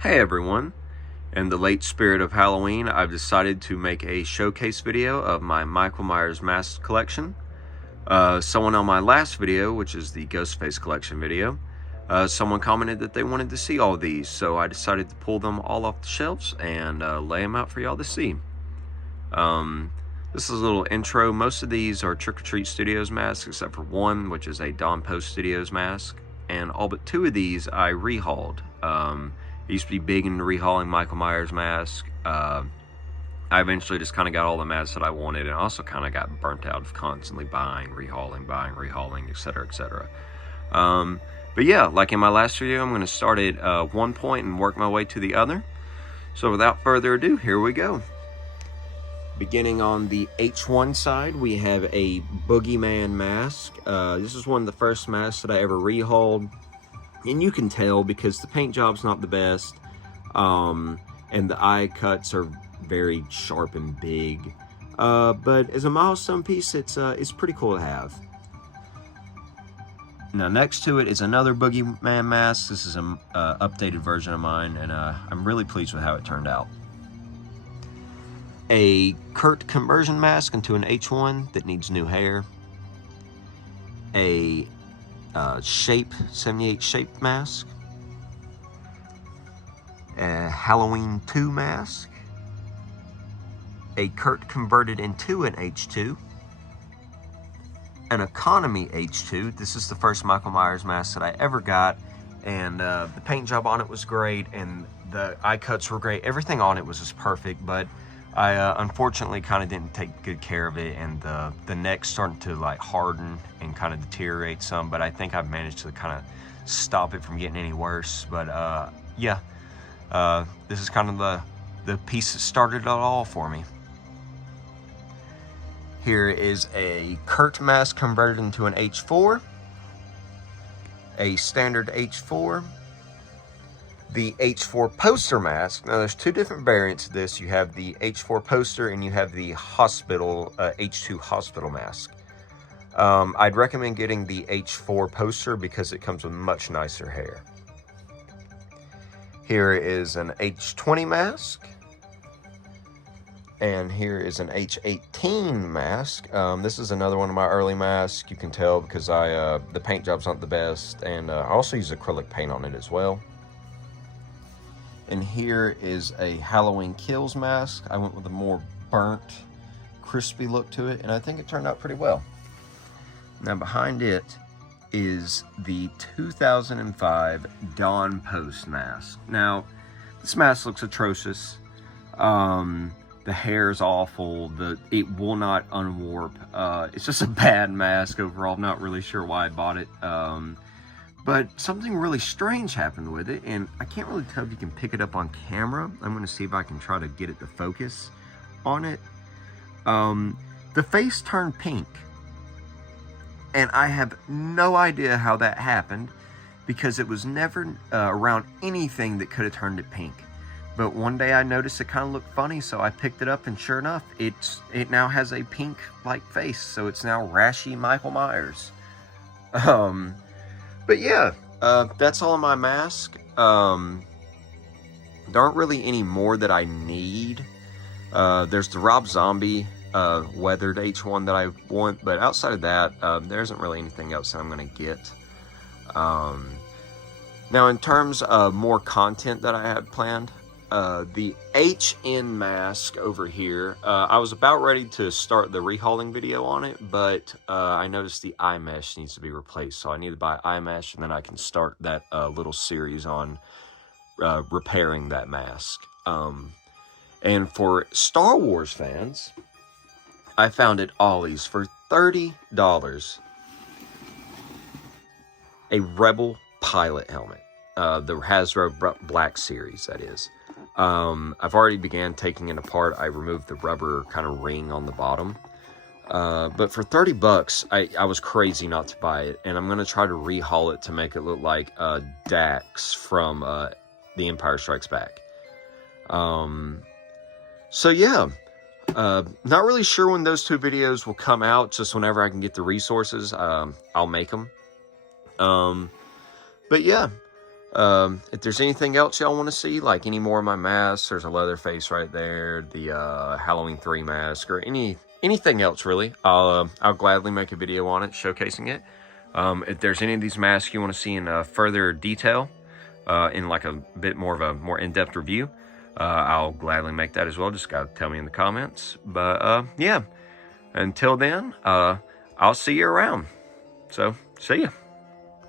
Hey everyone! In the late spirit of Halloween, I've decided to make a showcase video of my Michael Myers mask collection. Someone on my last video, which is the Ghostface collection video, someone commented that they wanted to see all these, so I decided to pull them all off the shelves and lay them out for y'all to see. This is a little intro. Most of these are Trick or Treat Studios masks, except for one, which is a Dawn Post Studios mask, and all but two of these I rehauled. I used to be big into rehauling Michael Myers mask. I eventually just kind of got all the masks that I wanted, and also kind of got burnt out of constantly buying, rehauling, etc., etc. But yeah, like in my last video, I'm going to start at one point and work my way to the other. So without further ado, here we go. Beginning on the H1 side, we have a Boogeyman mask. This is one of the first masks that I ever rehauled. And you can tell because the paint job's not the best, and the eye cuts are very sharp and big. But as a milestone piece, it's pretty cool to have. Now next to it is another Boogeyman mask. This is an updated version of mine, and I'm really pleased with how it turned out. A Kurt conversion mask into an H1 that needs new hair. A Shape 78 Shape mask, a Halloween 2 mask, a Kurt converted into an H2, an Economy H2. This is the first Michael Myers mask that I ever got, and the paint job on it was great, and the eye cuts were great. Everything on it was just perfect, but I unfortunately kind of didn't take good care of it, and the neck's starting to like harden and kind of deteriorate some, but I think I've managed to kind of stop it from getting any worse. But yeah, this is kind of the piece that started it all for me. Here is a Kurt mask converted into an H4, a standard H4, the H4 poster mask. Now there's two different variants of this. You have the H4 poster and you have the hospital H2 hospital mask. I'd recommend getting the H4 poster because it comes with much nicer hair. Here is an H20 mask, and here is an H18 mask. This is another one of my early masks. You can tell because the paint job's not the best, and I also use acrylic paint on it as well. And here is a Halloween Kills mask. I went with a more burnt, crispy look to it, and I think it turned out pretty well. Now behind it is the 2005 Dawn Post mask. Now, this mask looks atrocious. The hair is awful. It will not unwarp. It's just a bad mask overall. I'm not really sure why I bought it. But something really strange happened with it, and I can't really tell if you can pick it up on camera. I'm going to see if I can try to get it to focus on it. The face turned pink, and I have no idea how that happened because it was never around anything that could have turned it pink. But one day I noticed it kind of looked funny, so I picked it up, and sure enough, it now has a pink-like face, so it's now Rashy Michael Myers. But yeah, that's all in my mask. There aren't really any more that I need. There's the Rob Zombie weathered H1 that I want, but outside of that, there isn't really anything else that I'm going to get. Now, in terms of more content that I had planned, the HN mask over here, I was about ready to start the rehauling video on it, but I noticed the eye mesh needs to be replaced, so I need to buy eye mesh, and then I can start that little series on repairing that mask. And for Star Wars fans, I found at Ollie's for $30 a Rebel pilot helmet, the Hasbro Black Series, that is. I've already began taking it apart. I removed the rubber kind of ring on the bottom. But for $30, I was crazy not to buy it. And I'm going to try to rehaul it to make it look like Dax from The Empire Strikes Back. So yeah, not really sure when those two videos will come out. Just whenever I can get the resources, I'll make them. But yeah, If there's anything else y'all want to see, like any more of my masks, there's a Leatherface right there, the Halloween 3 mask, or anything else really, I'll gladly make a video on it, showcasing it. If there's any of these masks you want to see in further detail, in like a bit more of a more in-depth review, I'll gladly make that as well. Just gotta tell me in the comments. But yeah, until then, I'll see you around. So, see ya.